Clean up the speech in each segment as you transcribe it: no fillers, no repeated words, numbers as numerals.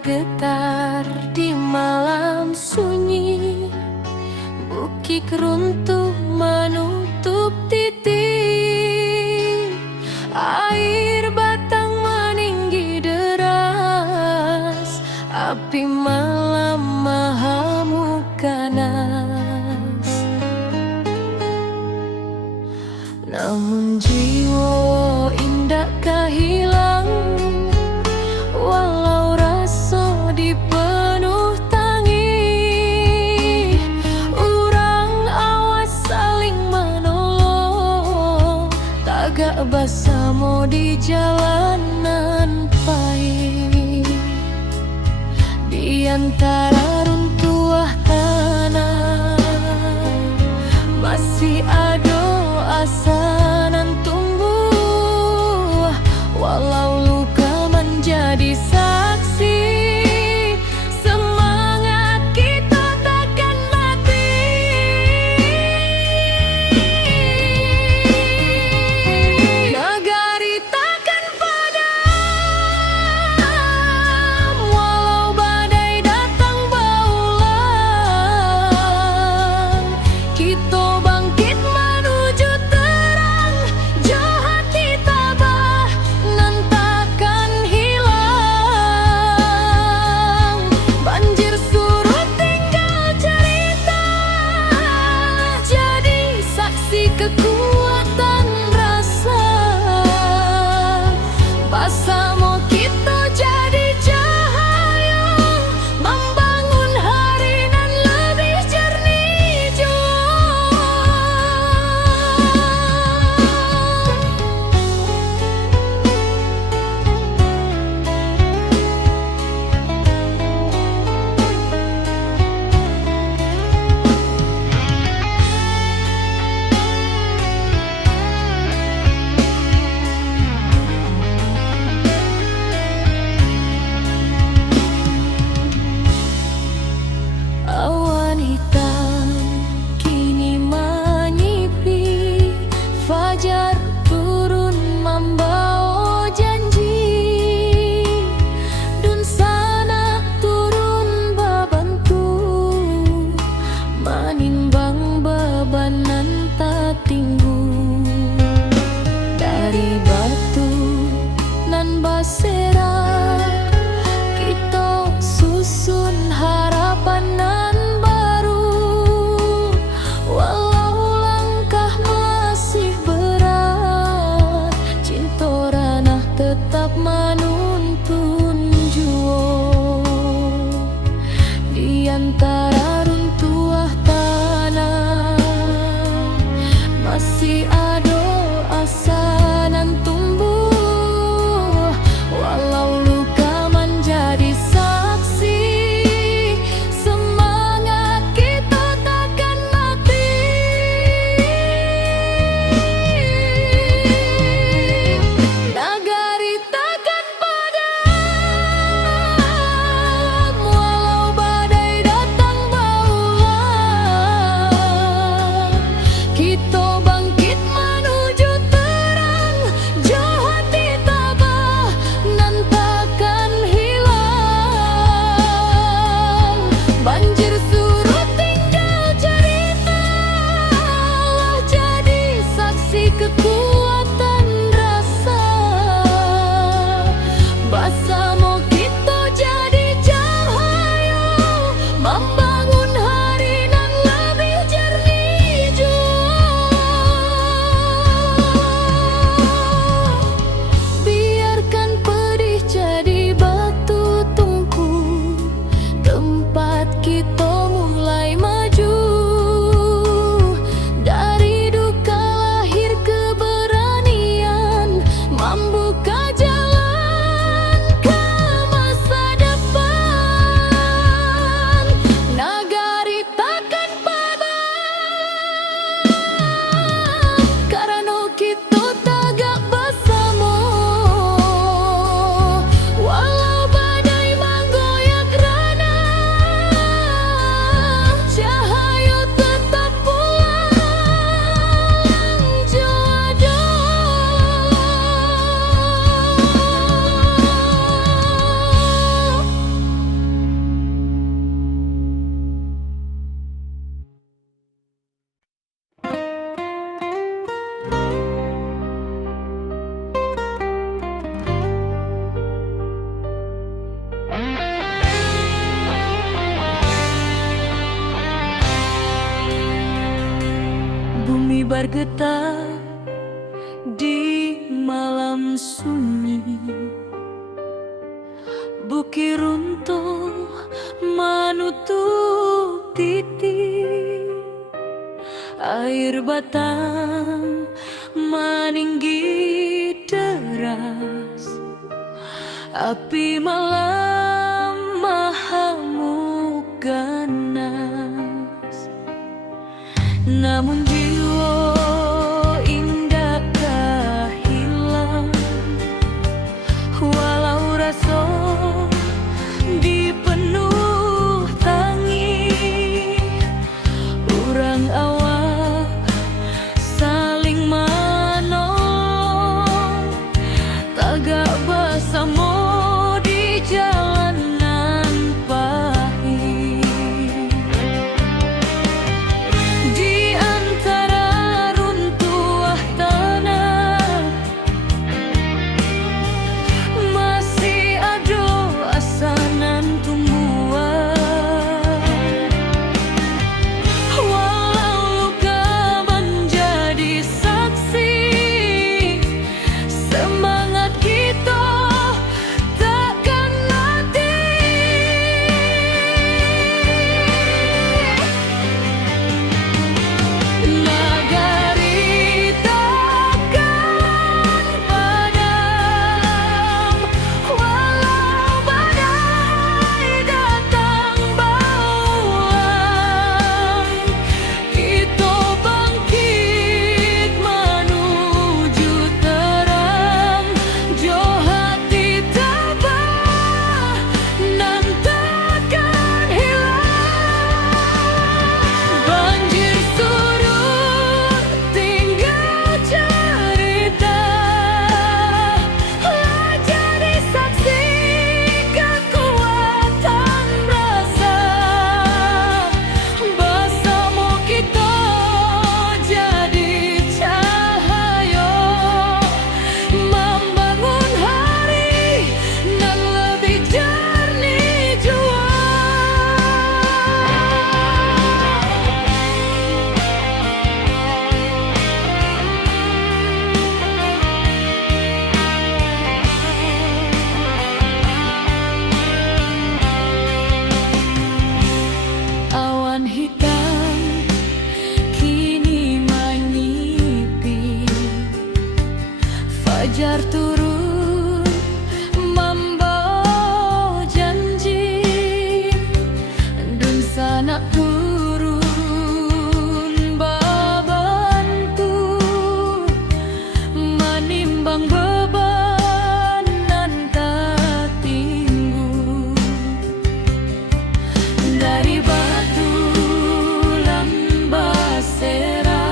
bergetar di malam sunyi, bukit runtuh menutup titik, air batang meninggi deras, api malam mengamuk ganas. Namun jiwa indah hilang, walau rasa dipenuh tangi. Urang awas saling menolong, tagak bersama di jalanan pahit. Di antara runtuhan tanah masih ada asa nan tumbuh, walau luka menjadi saksi, semangat kita takkan mati. Nagari takkan padam, walau badai datang berulang. Kita bangkit menuju terang, jauh hati tabah nan takkan hilang. Banjir surut tinggal cerita, jadi saksi kekuatan rasa. Bersama kita jadi cahaya, membangun hari nan lebih jernih jua. Awan hitam kini menyipi, fajar turun membawa janji. Dun sana turun bebantu, menimbang beban nan tak tinggu. Dari batu nan basera, kita susun harapan nan baru. Walau langkah masih berat, cinta ranah tetap menuntun jua. Di antara runtuhan tanah masih ada asa nan tumbuh, walau luka menjadi saksi, semangat kita takkan mati. Nagari takkan padam, walau badai datang berulang. Kita bangkit menuju terang, jauh hati tabah nan takkan hilang. Banjir surut tinggal cerita, jadi saksi kekuatan rasa. Bersama kita jadi cahaya, membangun hari nan lebih jernih jua. Bumi bergetar di malam sunyi, bukit runtuh menutup titik, air batang meninggi deras, api malam mahamuk ganas. Namun jiwa indakkah hilang, walau rasa dipenuh tangi, urang awak saling menolong, tagak bersama di jalanan pahit. Di antara runtuh tanah masih ada asanan tumbuhan, walau luka menjadi saksi, semangat kita takkan mati. Nagari takkan padam, walau badai datang bauang, kita bangkit menuju terang, jo hati tabah nan takkan hilang. Banjir surut tinggal cerita, jadi saksi kekuatan rasa, bersama kita jadi cahaya, membangun hari nan lebih jernih jua. Awan hitam kini menyipi, fajar turun membawa janji, dun sanak turun babantu, menimbang beban nan tak tinggu. Dari batu lambasera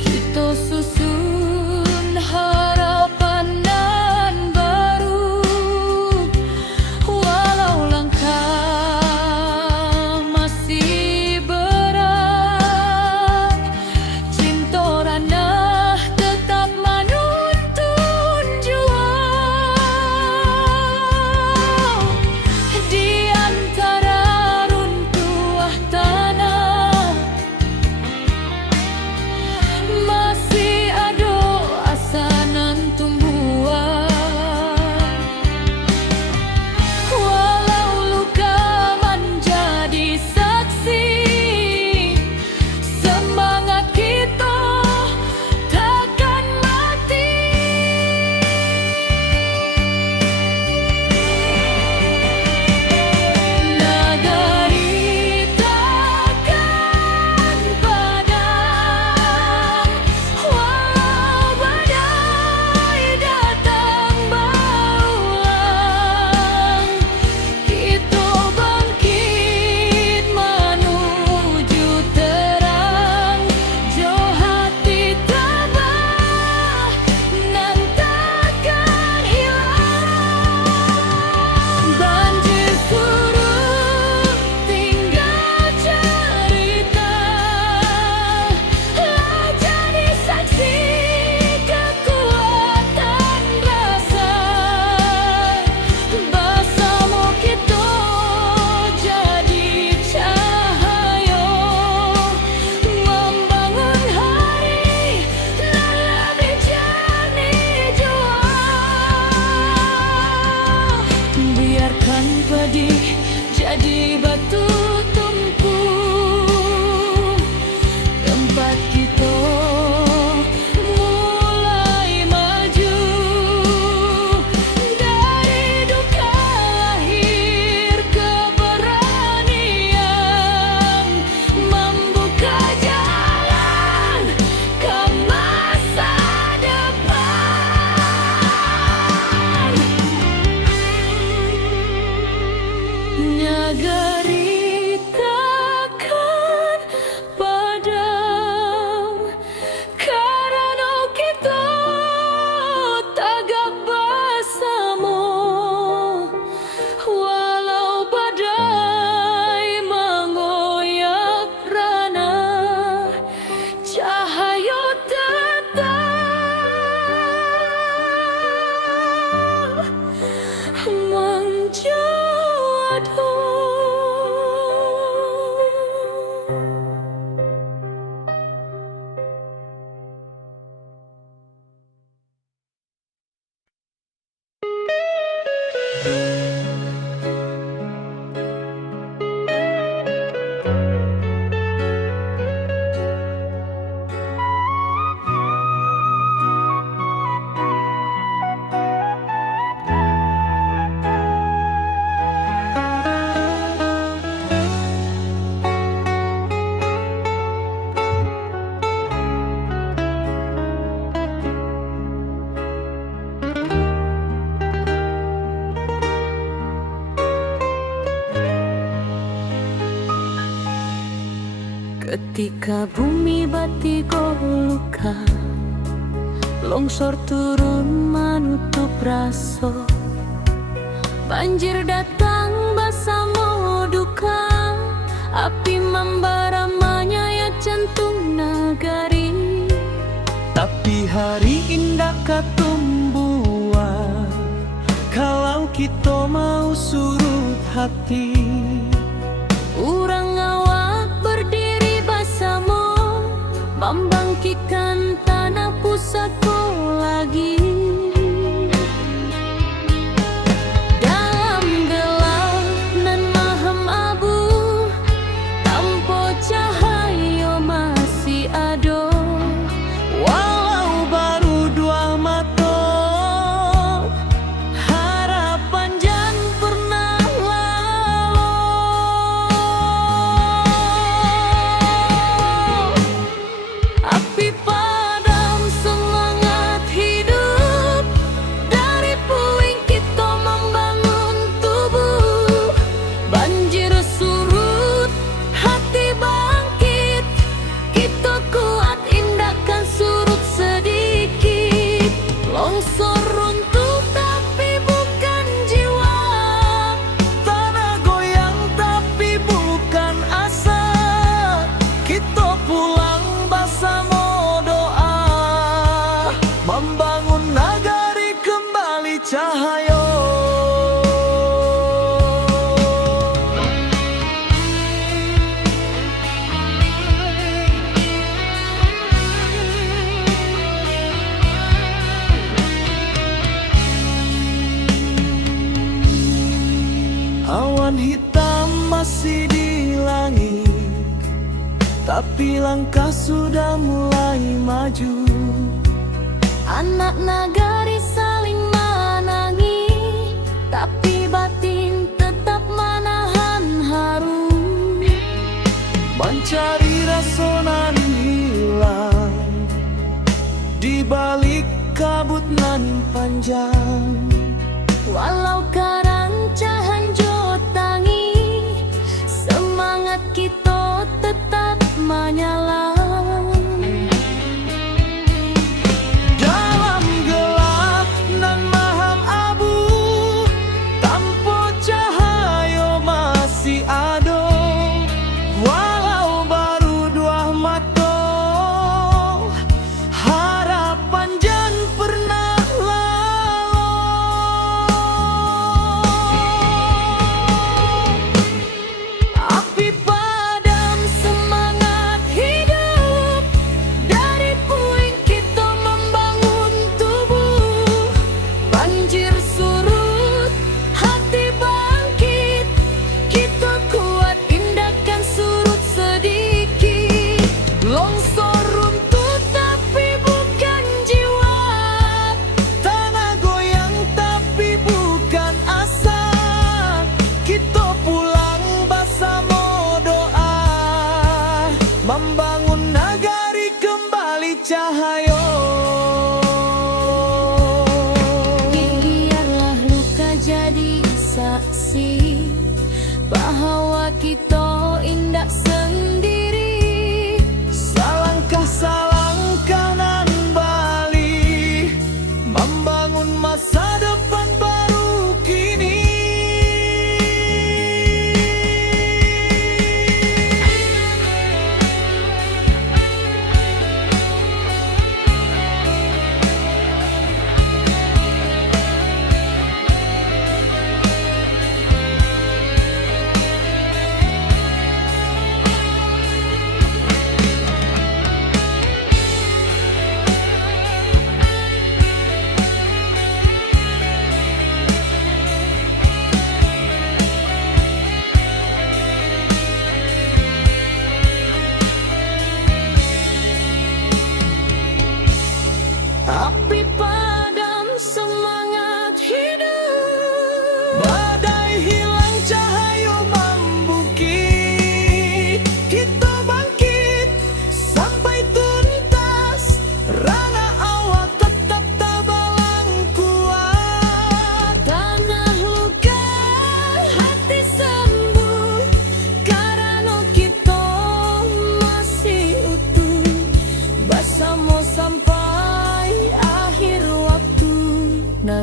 kita susun Ketika bumi batigo luka, longsor turun menutup raso, banjir datang bersama duka, api membara menyayat jantung nagari. Tapi hari indah katumbuhan, kalau kita mau surut hati. Urang awak berdiri bersama, membangkitkan tanah pusaka lagi. Dalam gelap nan maham abu, tanpa cahaya masih ada. Walau baru dua mata, harapan jangan pernah lalu. Api padam semangat hidup, dari puing kita membangun tubuh. Banjir surut, hati bangkit, kita kuat indahkan surut sedikit. Longsor runtuh tapi bukan jiwa, Tanah goyang tapi bukan asa. Kita pulang bersama doa, membangun nagari kembali cahaya. Awan hitam masih di langit, tapi langkah sudah mulai maju. anak nagari saling menangi, tapi batin tetap menahan haru. Mencari rasa nan hilang di balik kabut nan panjang. Walau karancahan jotangi, semangat kita tetap menyala. Dalam gelap nan maham abu, tanpa cahaya masih ada. Walau baru dua mata, harapan jangan pernah lalu. Api padam semangat hidup, dari puing kita membangun tubuh. Banjir surut, hati bangkit, kita kuat indahkan surut sedikit. Longsor runtuh tapi bukan jiwa, Tanah goyang tapi bukan asa. Kita pulang bersama doa, membangun nagari kembali cahaya. biarlah luka jadi saksi bahwa kita indah sendiri. Salangkah nan bali, membangun masa depan baru kini.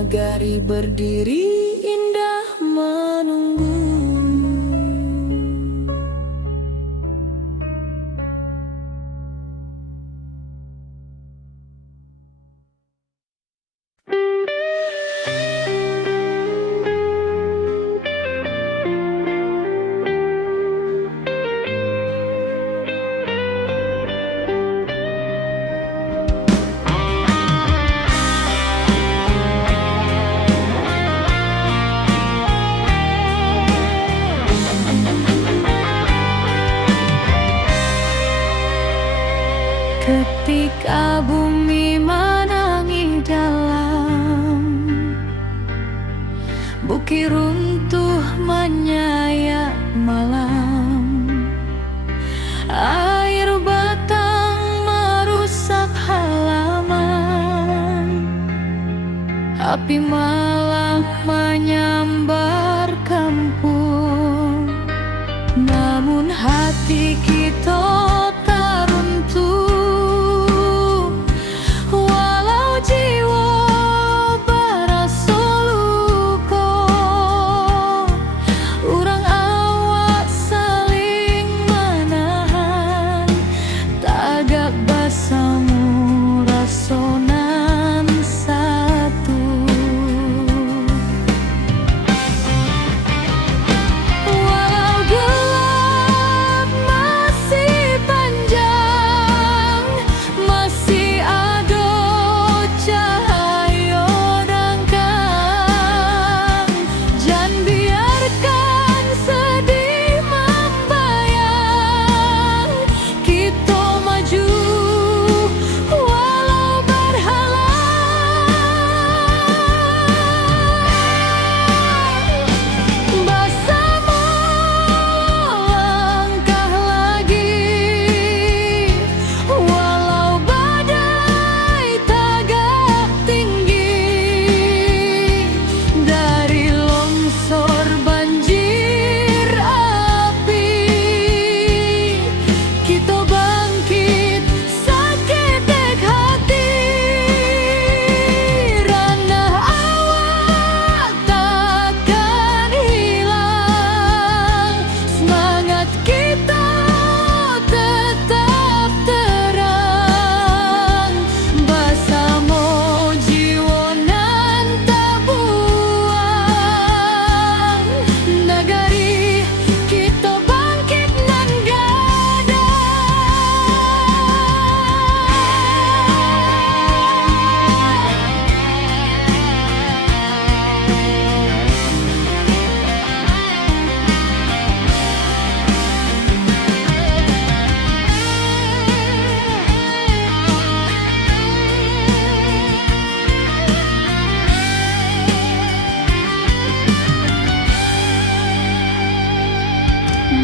nagari berdiri indah menunggu. Ketika bumi menangis dalam, bukit runtuh menyayat malam, air batang merusak halaman, api malam menyambar kampung. Namun hati kita tak runtuh,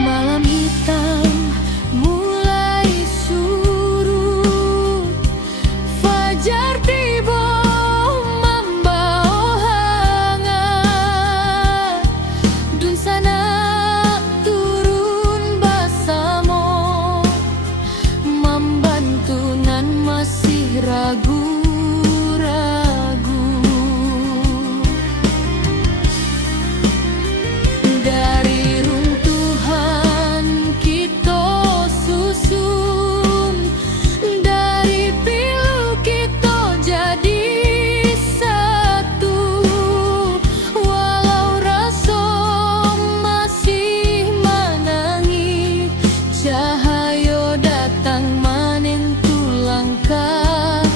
malam hitam mulai surut, fajar tiba membawa hangat, dun sana turun bersama, membantu nan masih ragu. Cahaya datang menentu langkah.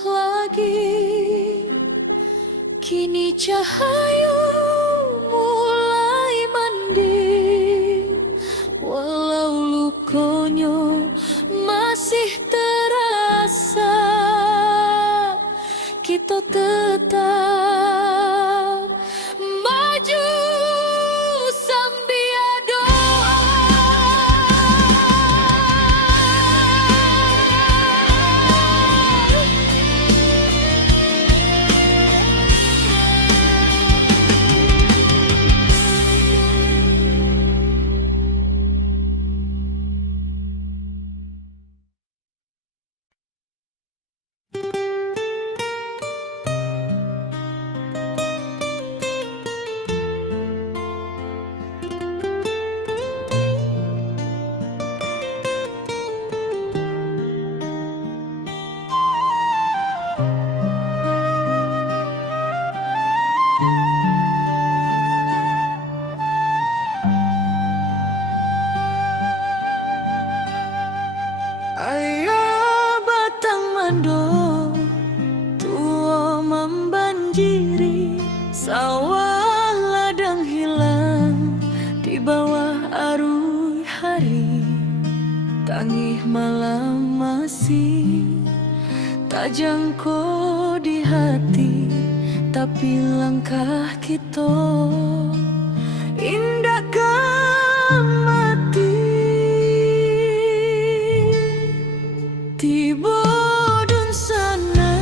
lagi. Kini cahaya mulai mending, walau lukonya masih terasa. Kita tetap maju sambil doa. Ayah batang mando tua membanjiri, sawah ladang hilang di bawah arus hari. Tangih malam masih tak jangkau di hati, tapi langkah kita indahkan mati. Tiba dun sana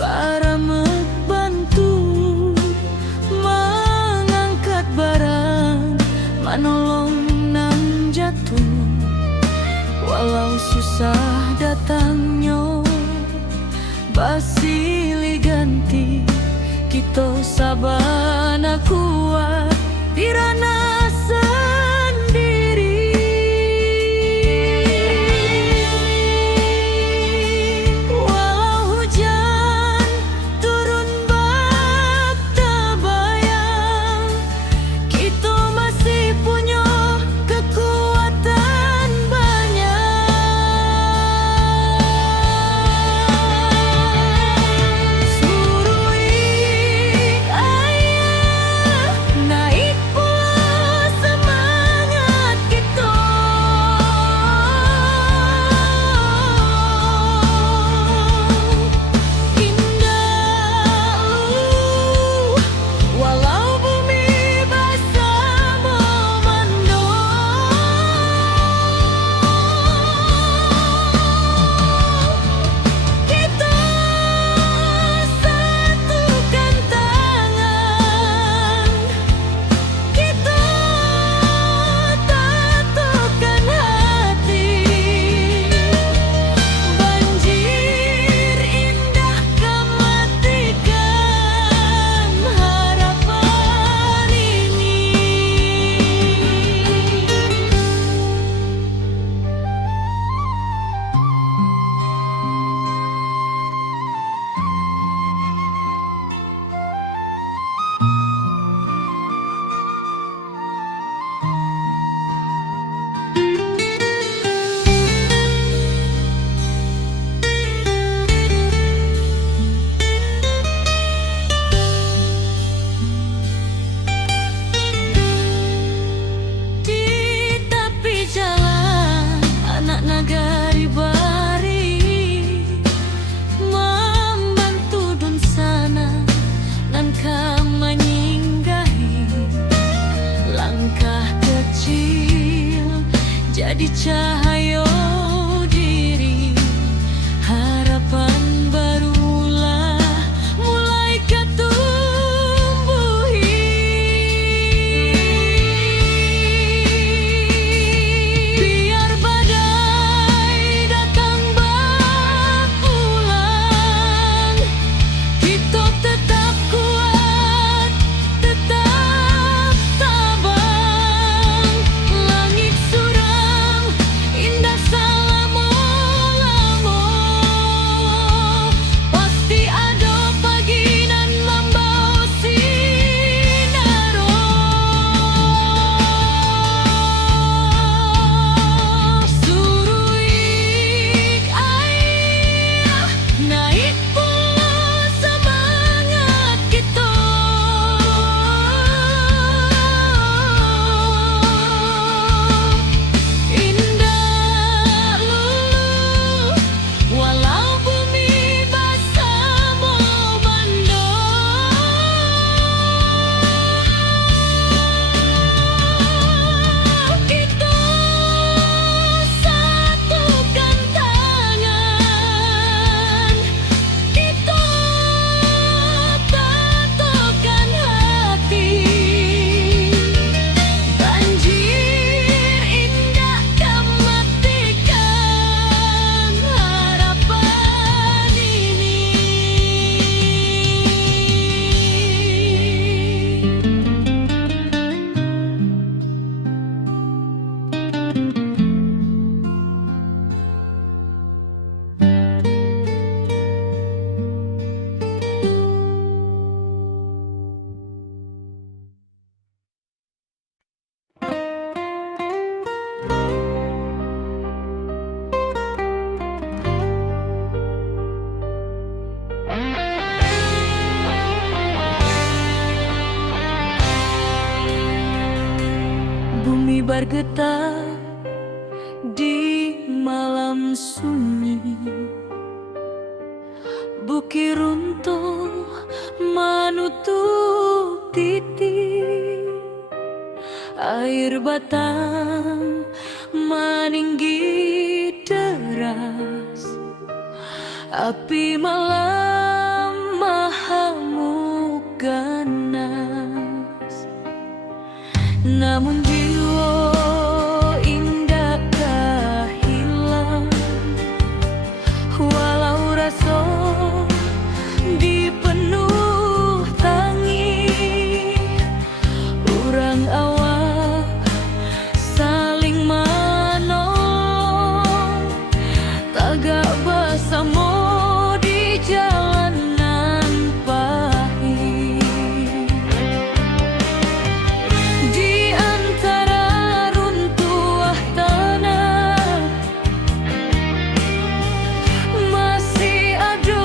baramek bantu mengangkat barang, manolong nang jatuh. Walau susah datangnya basilih ganti, kita sabana kuat dirana bergetar di malam sunyi. Bukit runtuh menutup titik, air batang meninggi deras, api malam mahamuk ganas. Namun jiwa indakkah hilang, walau rasa dipenuh tangis. Urang awak saling menolong, tagak bersama di jalanan pahit. Di antara runtuhan tanah masih ada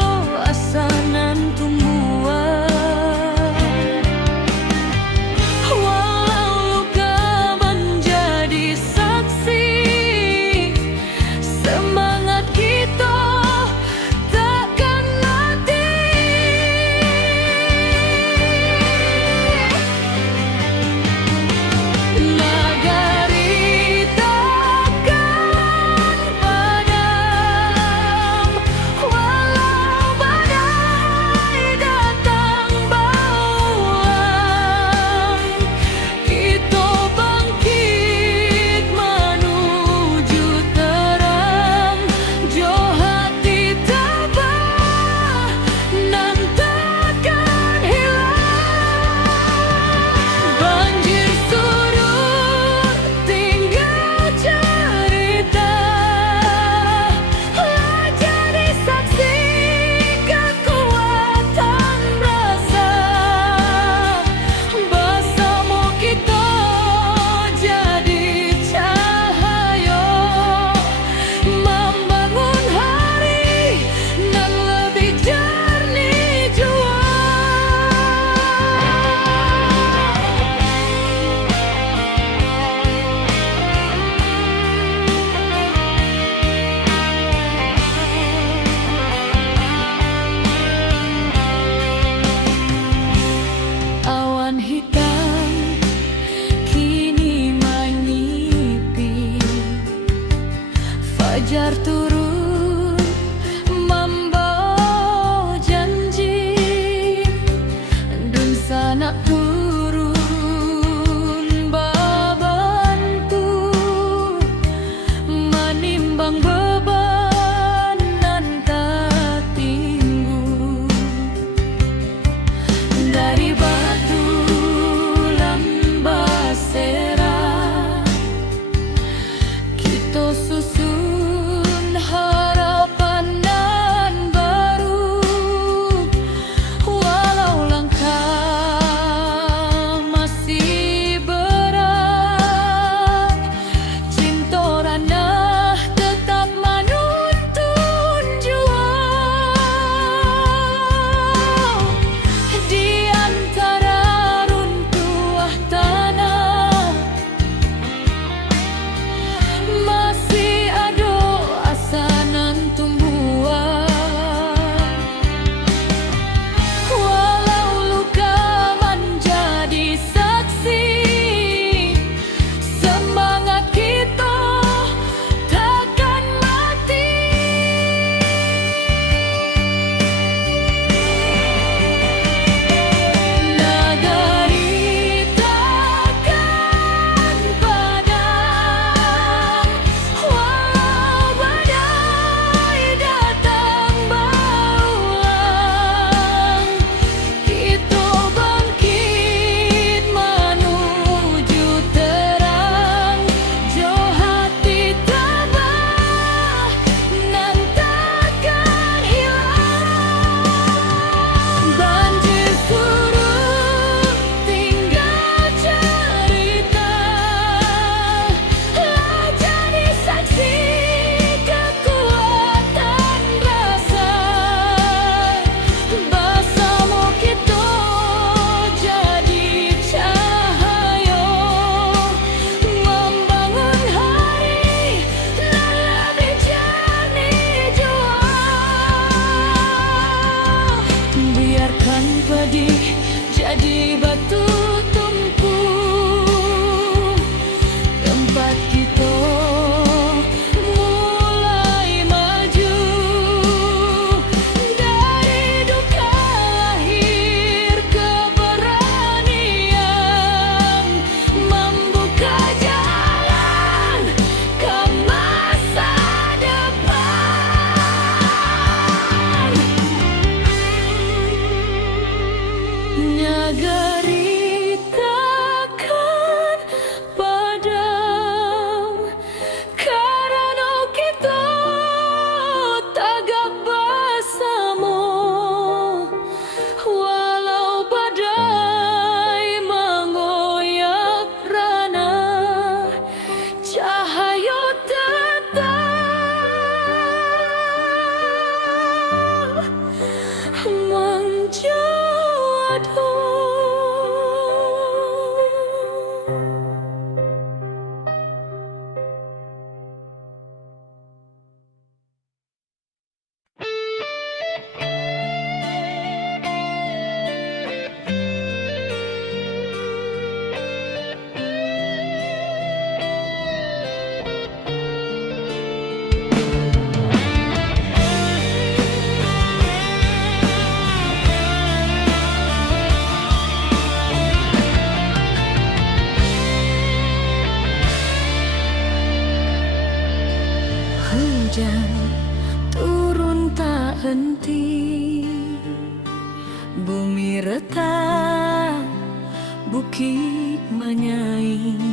jadi batu tumpul, tempat kita mulai maju. Dari duka lahir keberanian, membuka jalan ke masa depan. Nagari takkan padam karena kita tagak bersama. Walau badai mengoyak rana, cahaya tetap menjadi. Hujan turun tak henti, bumi retak, bukit menyaing.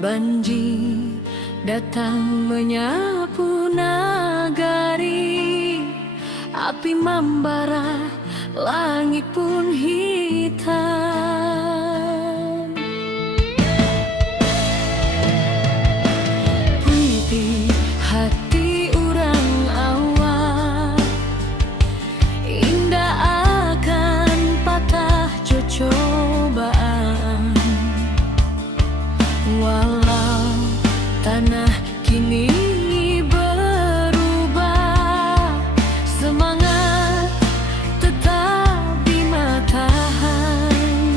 Banjir datang menyapu nagari, api membara, langit pun hitam. Hati orang awak indah akan patah cobaan. Walau tanah kini berubah, semangat tetap di matahari.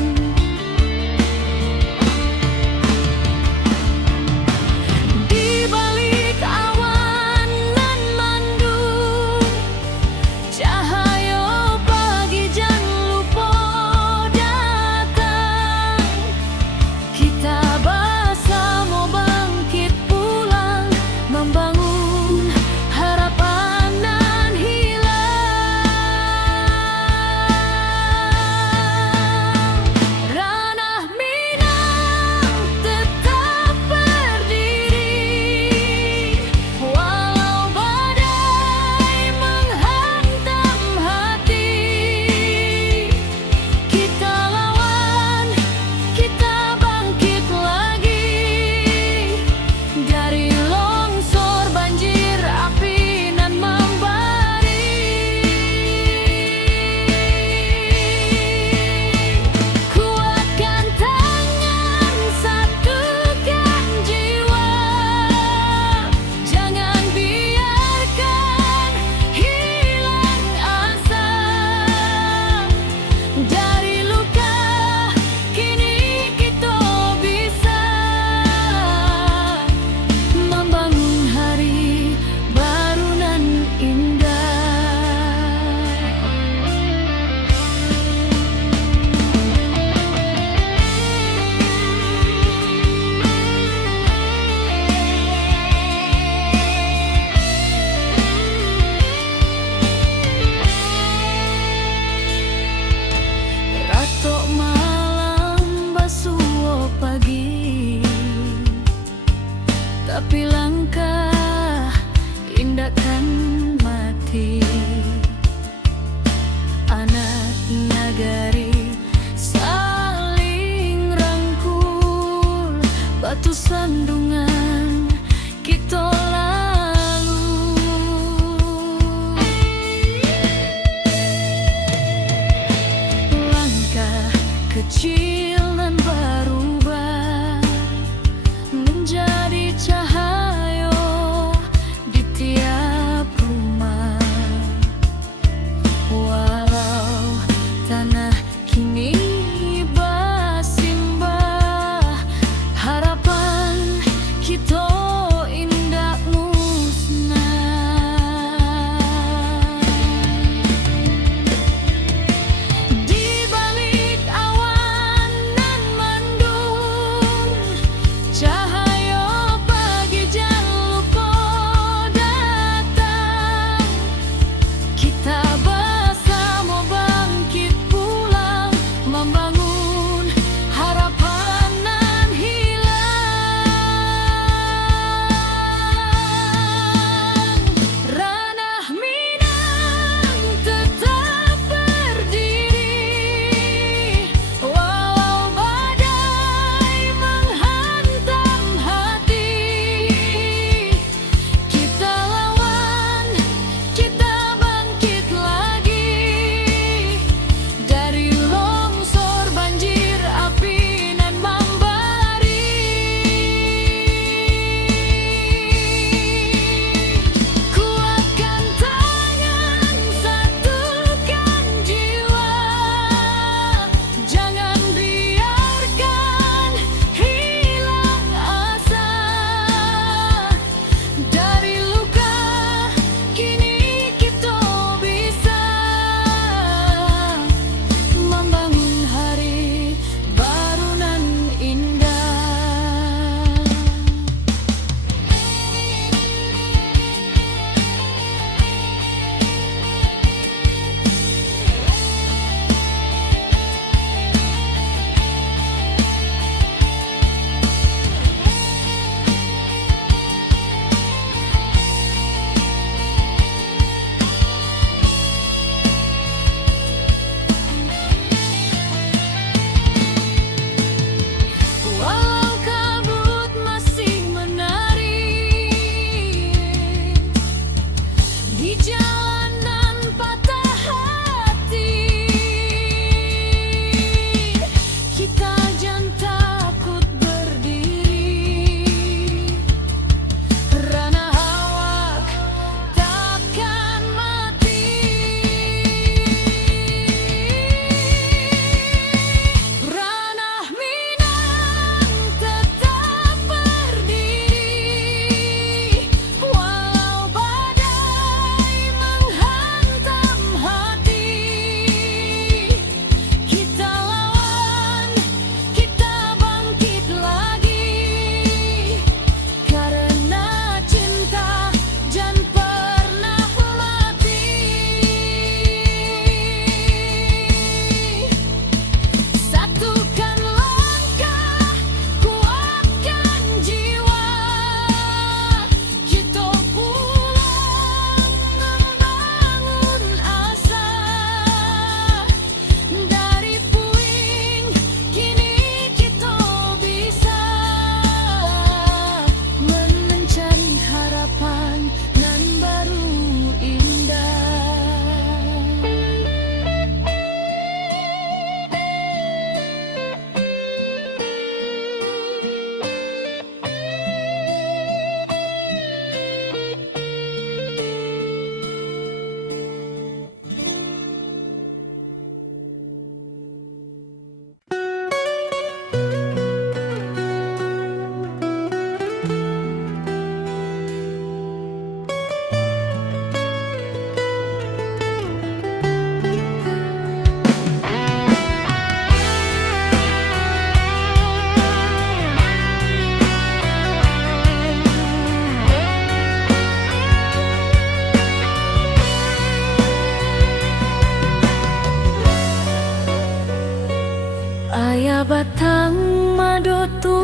batang madotu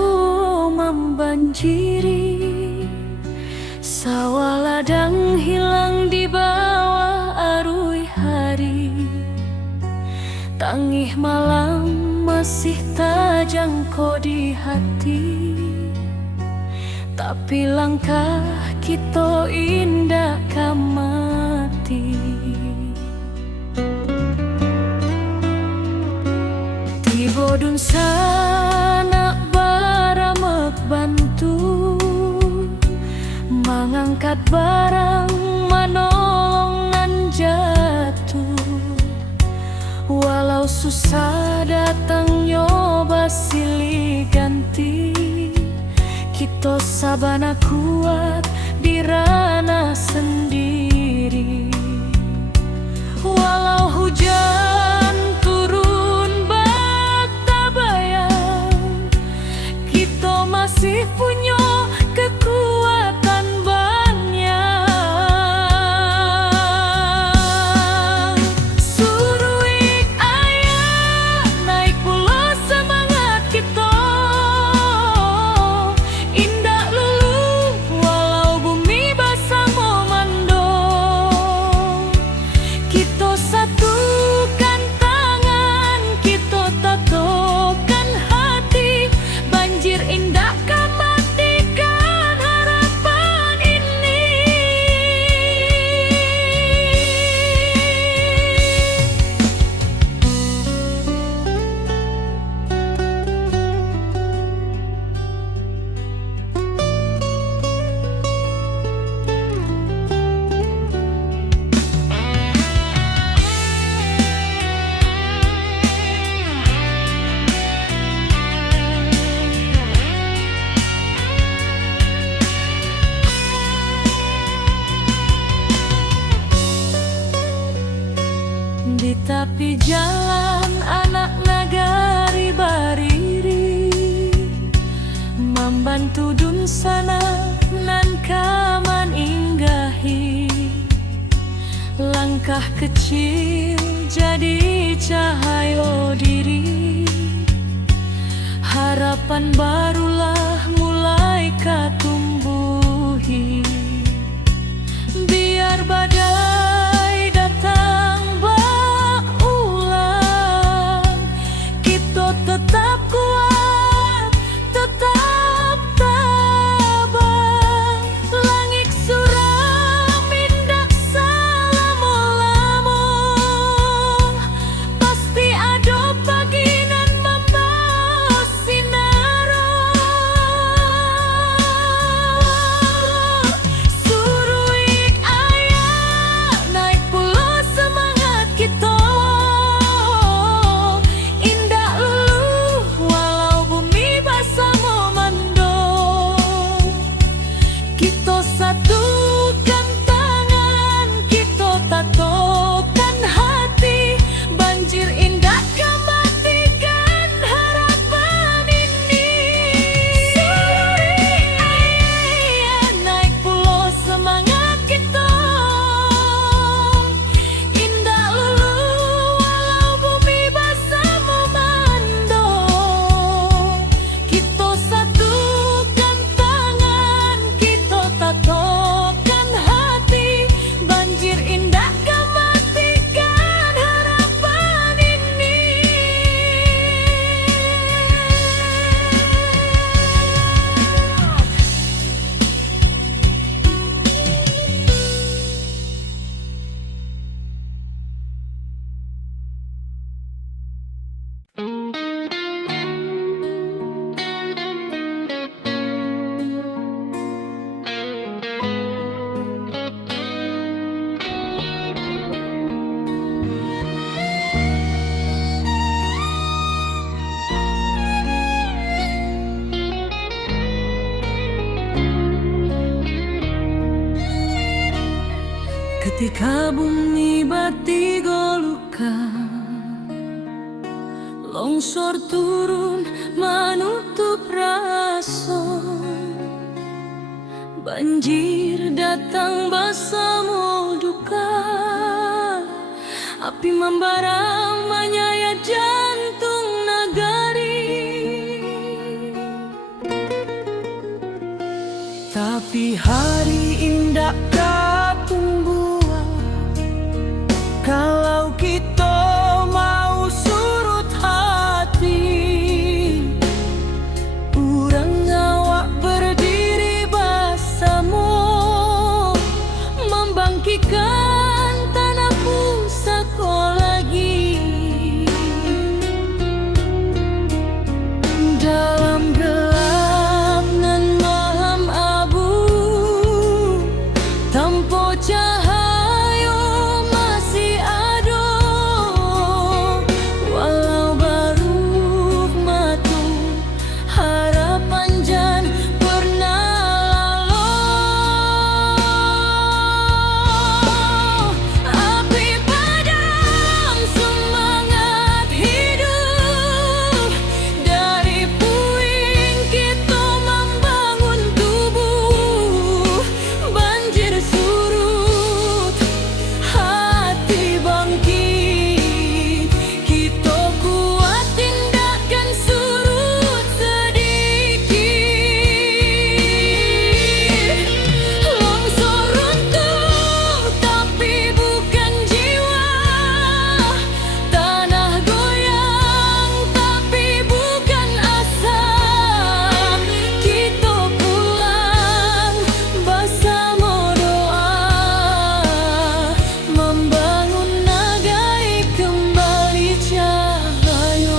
membanjiri, sawah ladang hilang di bawah arus hari. Tangih malam masih terjangkau di hati, tapi langkah kita indah kamati. Di bodun sana baramek bantu mengangkat barang manolongan jatuh. Walau susah datang nyoba silih ganti, kita sabana kuat di ranah sendiri. Walau hujan turun bak tabayang, kita masih punya kekuatan banyak. Suruik ayah naik pula semangat kita, indah lulu walau bumi basah memando. Kita satukan tangan, kita tatokan hati, banjir indah matikan harapan ini. Di tepi jalan anak nagari bariri, membantu dun sana nan kaman inggahi. Langkah kecil jadi cahaya diri, harapan barulah mulai katumbuhi. Biar badai datang berulang, kita tetap kuat, tetap tabah. Langit suram indak selama-lama, pasti ada pagi nan membawa sinar. Suruik ayah naik pula semangat kita, indah lulu walau bumi basah memando. Kita satukan tangan, kita tatokan hati, banjir indah matikan harapan ini. Suruik ayah naik pula semangat kita, indah lulu walau bumi basah memando. Kita satukan tangan, kita tatokan hati, banjir indah matikan harapan ini. Ketika bumi bati goluka, longsor turun menutup rasa, banjir datang bersama duka, api membara menyayat jantung nagari. Kalau kita mau surut hati, urang awak berdiri bersama, membangkitkan tanah pusaka lagi. Dalam gelap nan malam abu, tanpa cahaya masih ada, walau baru matu harapan jan pernah lalu. Api padam semangat hidup, dari puing kita membangun tubuh. Banjir surut, hati bangkit, kita kuat tindakan surut sedikit. Longsor runtuh tapi bukan jiwa, tanah goyang tapi bukan asa. Kita pulang bersama doa, membangun nagai kembali cahaya.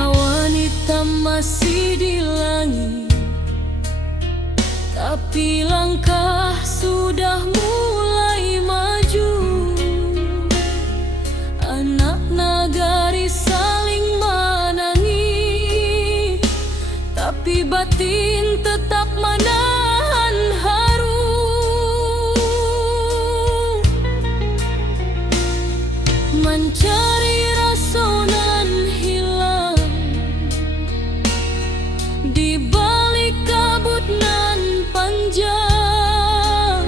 Awan hitam masih di langit, tapi langkah sudah mulai maju. Anak nagari saling menangis, tapi batin tetap menahan haru. Mencari rasa nan hilang di balik kabut nan panjang.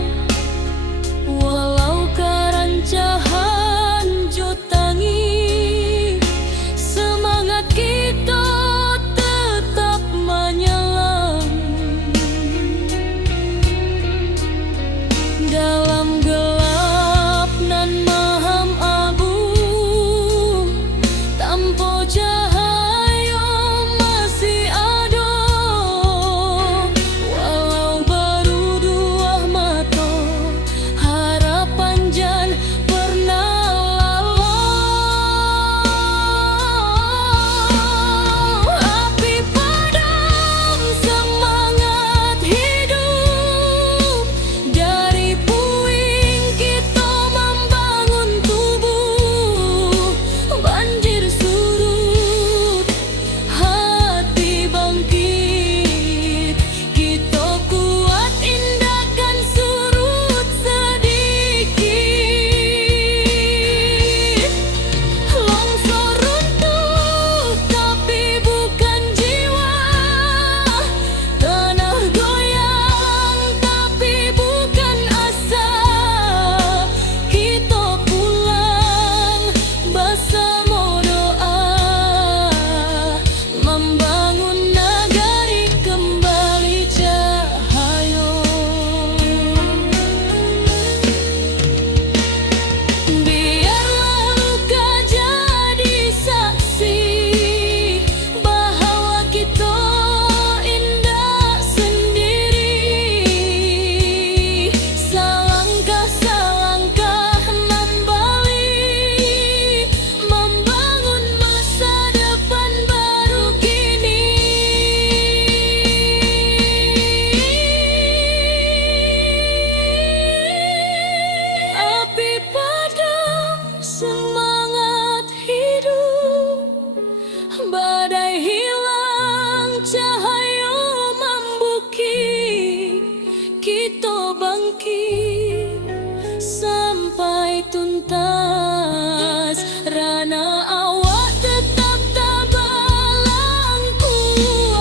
sampai tuntas. Rana awak tetap tabalang kuat.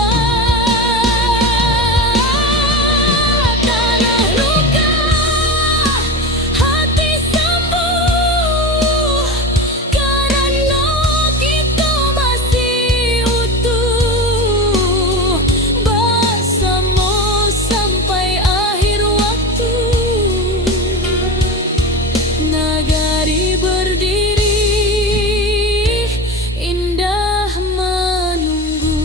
Tanah luka, hati sembuh, karena kita masih utuh bersama sampai akhir waktu. Nagari berdiri, indah menunggu.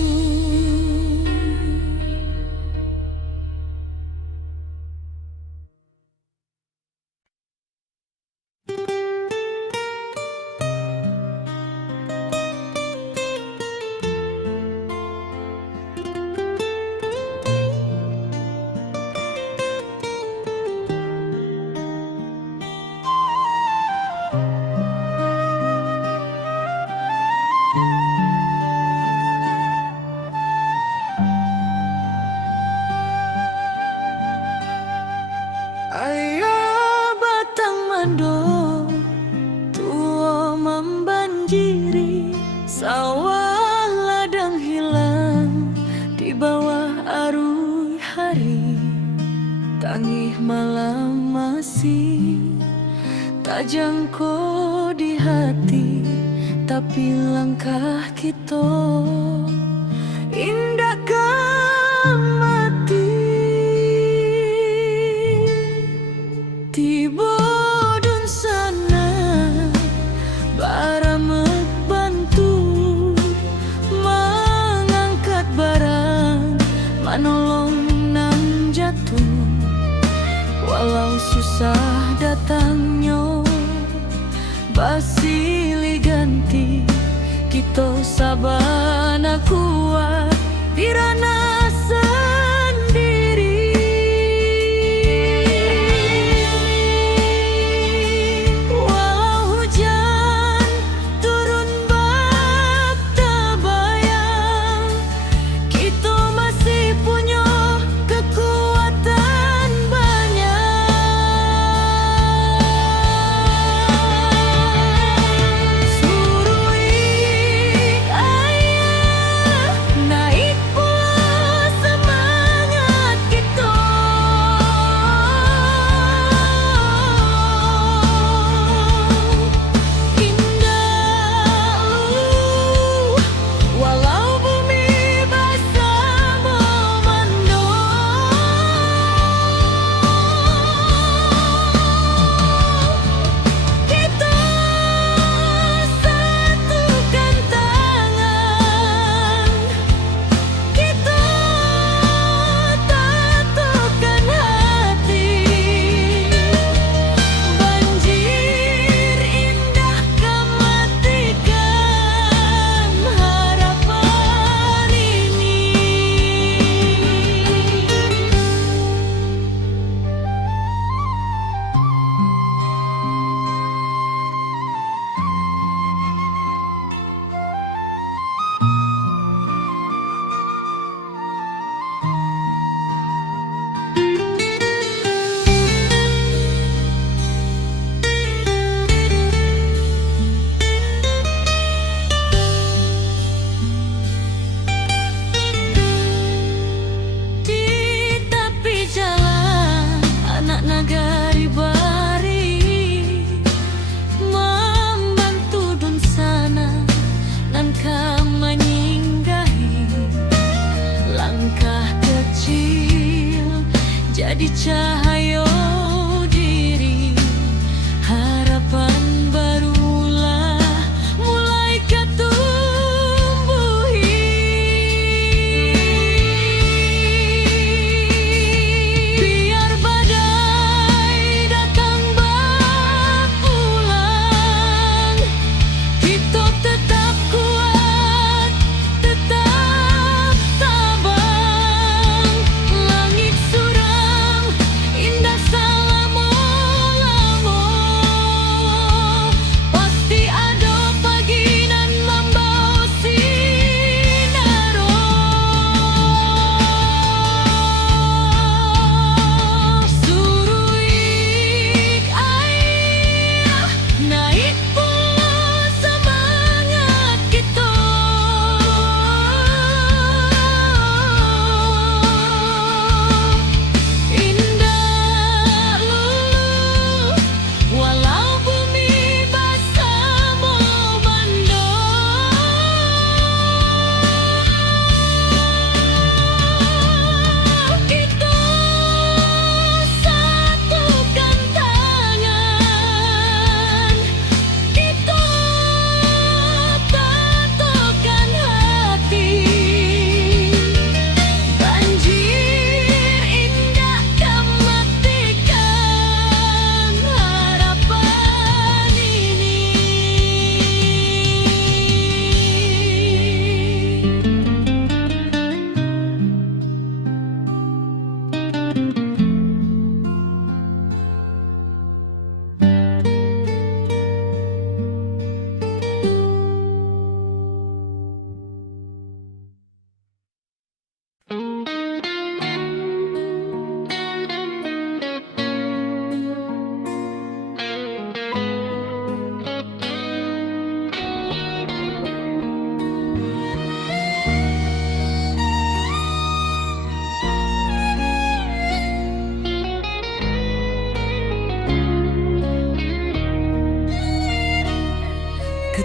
Ayah batang mando tua membanjiri, sawah ladang hilang di bawah arus hari. Tangih malam masih tak jangkau di hati, tapi langkah kita indahkan mati. Tiba dun sana baramek bantu mengangkat barang, manolong nang jatuh. Walau susah datangnya basili ganti, kita sabana kuat dirana sendiri. Walau hujan turun bak tabayang, kita masih punya kekuatan banyak. Surui ayah naik pula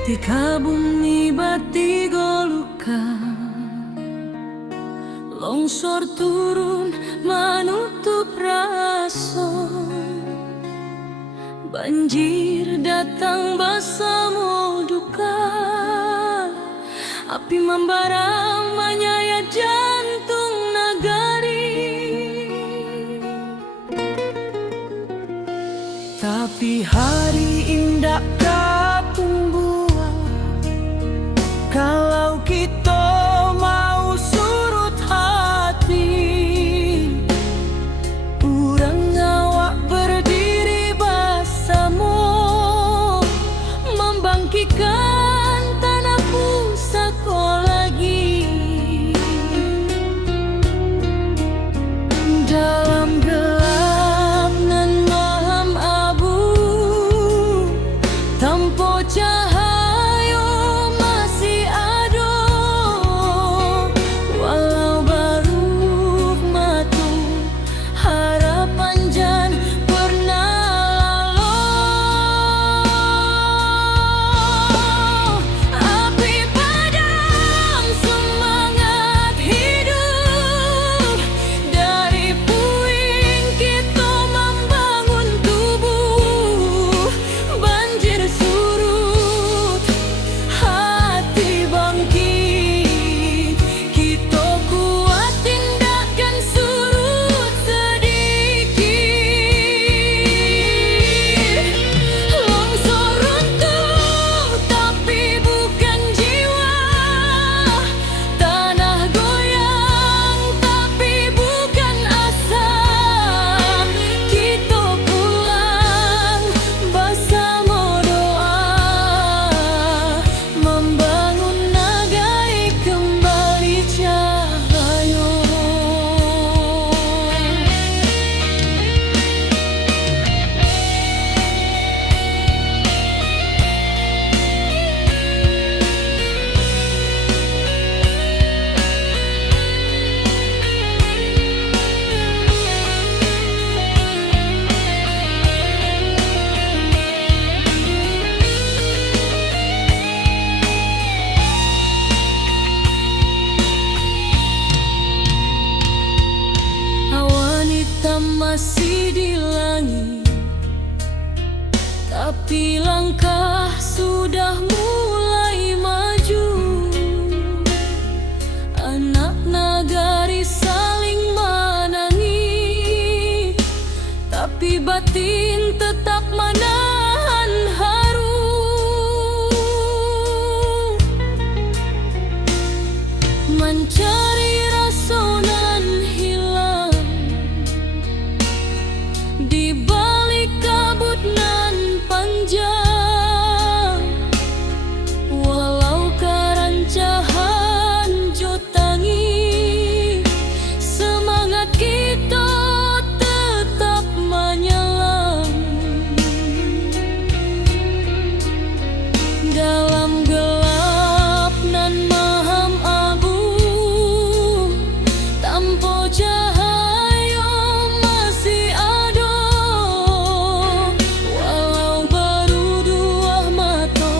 Ketika bumi bati golukan, longsor turun menutup raso, banjir datang bersama duka, api membara menyayat jantung nagari. Tapi hari indah kapung buah, kalau kita mau surut hati, urang awak berdiri bersama, membangkitkan tanah pusaka lagi. Dalam gelap nan malam abu, tanpa cahaya masih ada, walau baru matu harapan jan pernah lalu. Api padam semangat hidup, dari puing kita membangun tubuh. Banjir surut, hati bangkit, kita kuat tindakan surut sedikit. Longsor runtuh tapi bukan jiwa, tanah goyang tapi bukan asa. Kita pulang bersama doa, membangun negeri kembali cahaya. Awan hitam masih di langit, tapi langkah sudah mulai maju. Anak nagari saling menangis, tapi batin tetap menahan haru. Mencari rasa nan hilang di balik kabut nan panjang, walau kerancahan jotangi, semangat kita tetap menyelam. Dalam gelap nan maham abu, tanpa cahaya masih ada, walau baru dua mata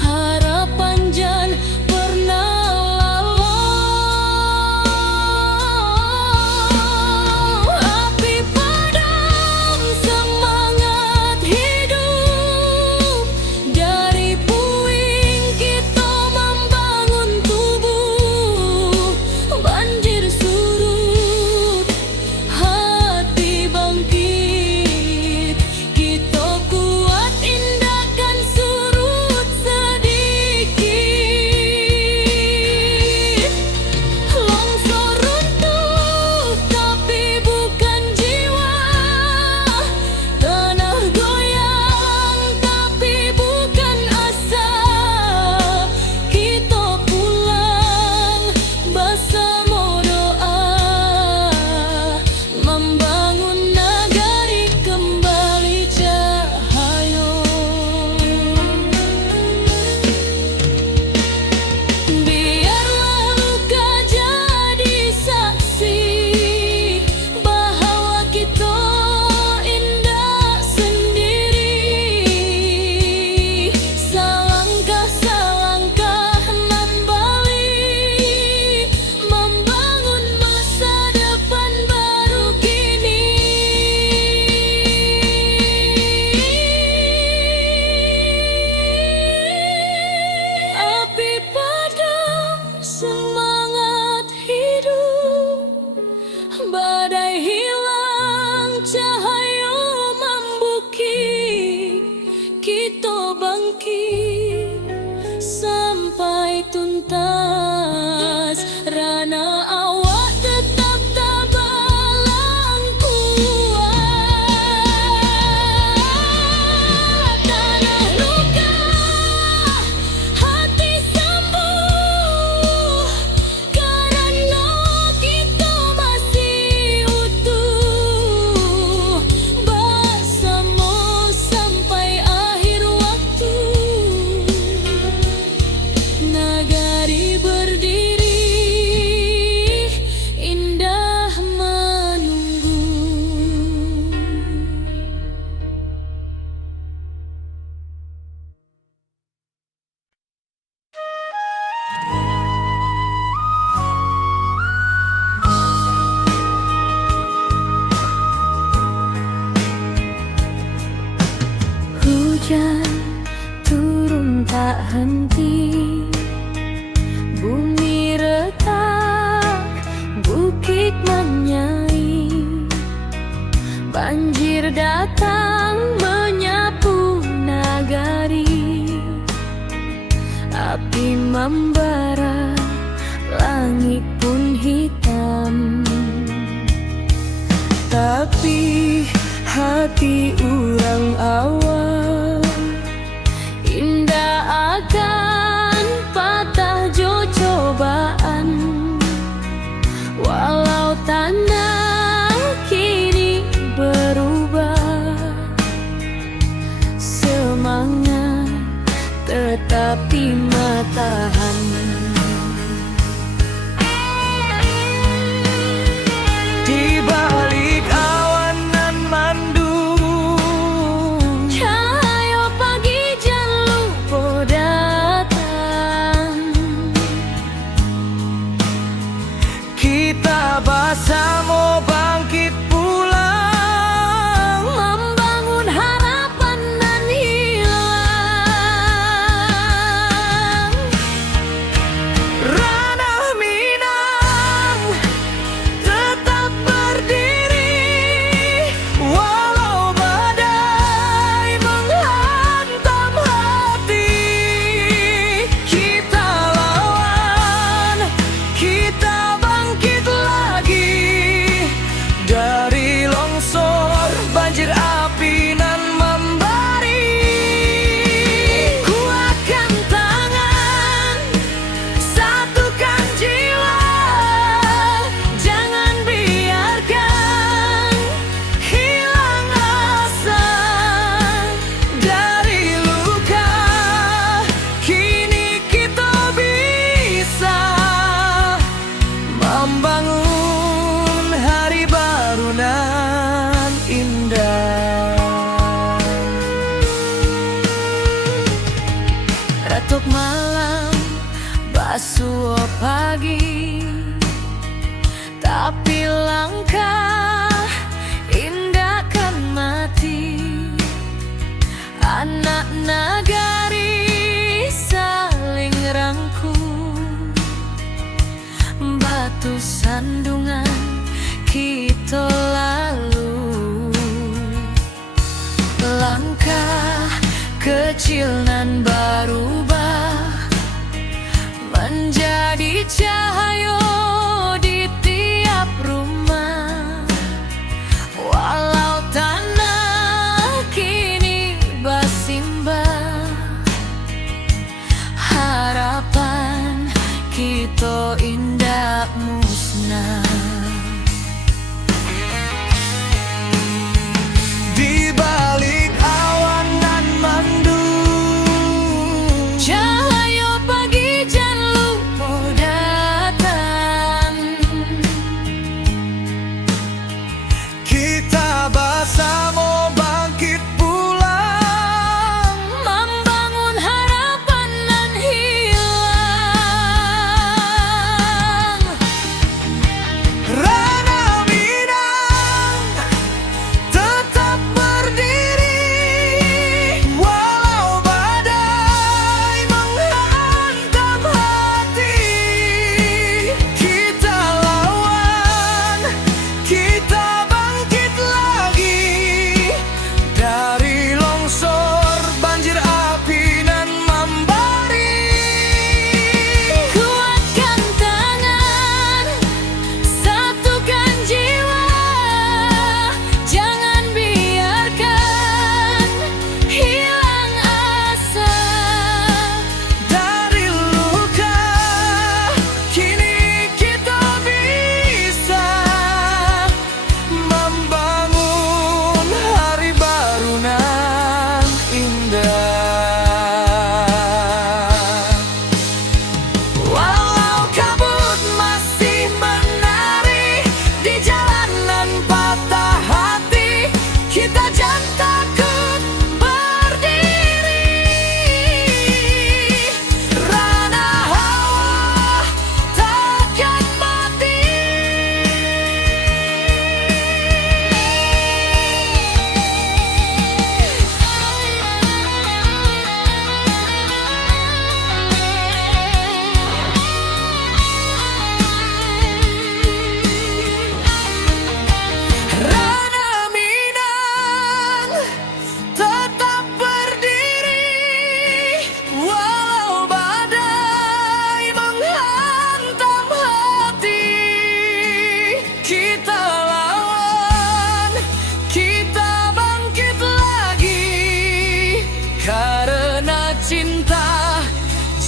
harapan jan pernah lalu. Api padam semangat hidup, dari puing kita bangkit sampai tuntas. Rana awak tetap tabalang kuat. Tanah luka, hati sembuh, karena kita masih utuh bersama sampai akhir waktu. Nagari berdiri, indah menunggu. Hujan turun tak henti, bumi retak, bukit menyai. Banjir datang menyapu nagari, api membara, langit pun hitam. Tapi hati urang awal indah akan patah jo cobaan. Walau tanah kini berubah, semangat tetapi matahan. Di balik awan nan mandung, cahaya pagi jan lupa datang. Kita bersama bangkit pulang, membangun harapan nan hilang. Ranah Minang tetap berdiri, walau badai menghantam hati. Kita lawan, kita bangkit lagi dari longsor, banjir api nan membari. Kuatkan tangan, satukan jiwa, jangan biarkan hilang asa. Dari luka kini kita bisa membangun hari baru nan indah. Retuk malam, basuh pagi, tapi langkah indah kan mati. Anak nagari saling rangkul, batu sandungan kita lalu. Langkah kecil nan berubah menjadi cahaya di tiap rumah. Walau tanah kini bersimbah, harapan kita indah musnah. Di balik awan nan mandung, cahaya pagi jan lupa datang. Kita bersama bangkit pulang, membangun harapan nan hilang.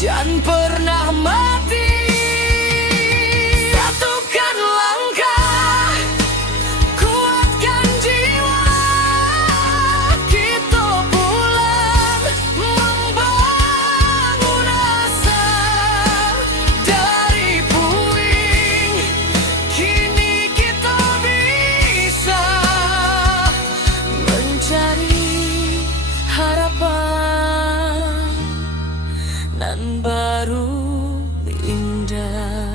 jangan pernah mati. Satukan langkah, kuatkan jiwa, kita pulang membangun asa. Dari puing, kini kita bisa mencari harapan nan baru indah.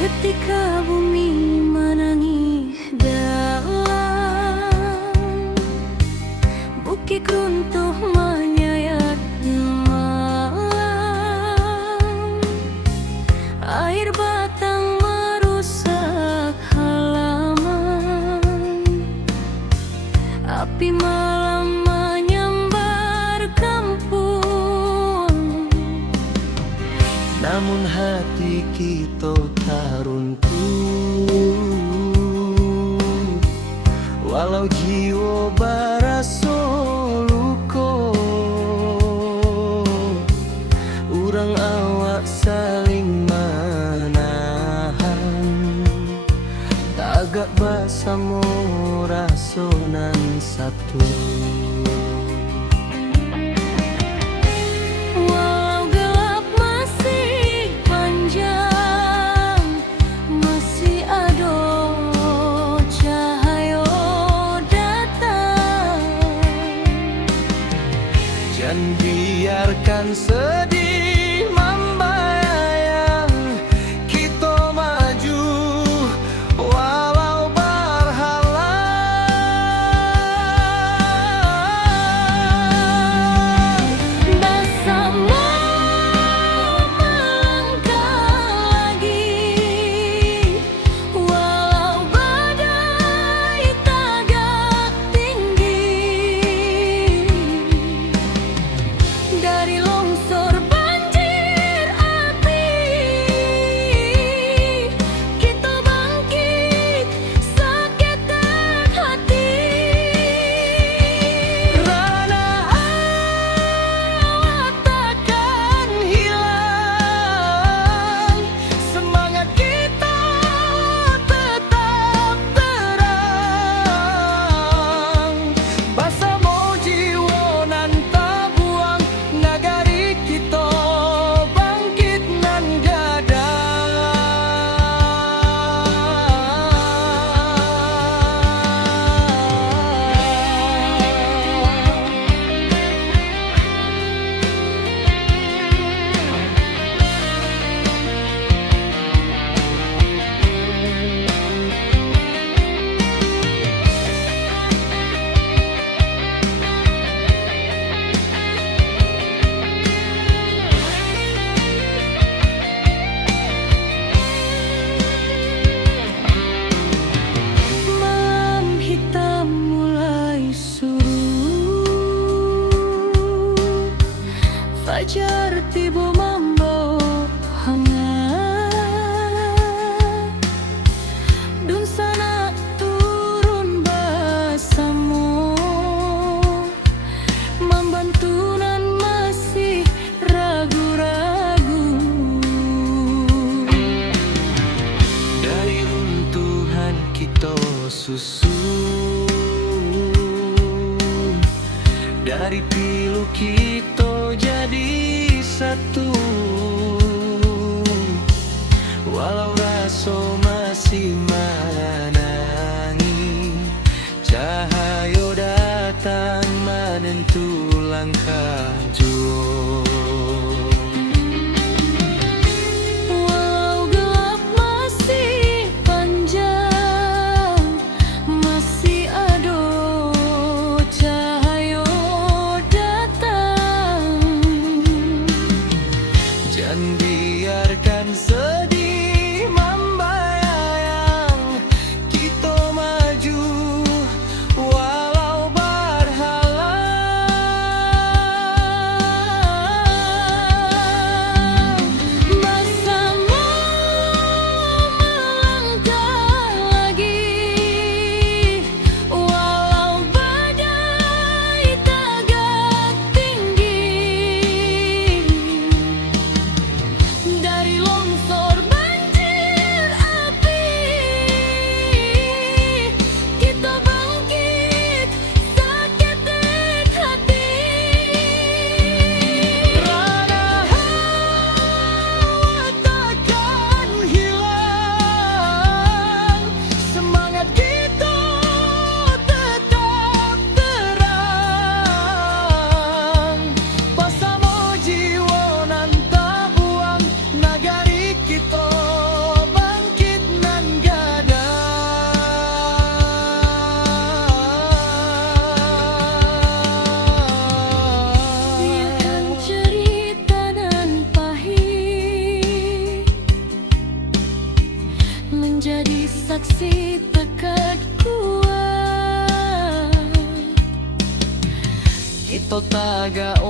Ketika bumi menangis dalam, bukit runtuh menyayat malam, air batang merusak halaman, api malam menyambar kampung. Namun hati kita tak runtuh, walau jiwa barasa luka. Urang awak saling menahan, tagak bersama rasonan satu. Walau gelap masih panjang, masih ada cahaya datang. Jangan biarkan sedih membayang, kita maju walau berhalang. Bersama melangkah lagi, walau badai tagak tinggi. Dari longsor banjir api, kita bangkit sakitkan hati. Rana awak takkan hilang, semangat kita tetap terang. Bersama jiwa nan tak buang, nagari kita bangkit nan gadang. Malam hitam mulai surut, fajar tiba membawa hangat. Dun sana turun bersama, membantu nan masih ragu-ragu. Dari runtuhan kita susun, dari pilu kita jadi satu. Walau rasa masih menangi, cahaya datang menentu langkah jua. Walau gelap Jangan biarkan sedih membayang, kita maju walau berhalang. Bersama melangkah lagi, walau badai tegak tinggi. Dari longsor banjir api, kita bangkit seketik hati. Rana hawa takkan hilang, semangat kita tetap terang. Bersama jiwa nan tak buang, nagari kita bangkit nan Biarkan gadang. cerita nan pahit menjadi saksi tekad kuat. Kita tagak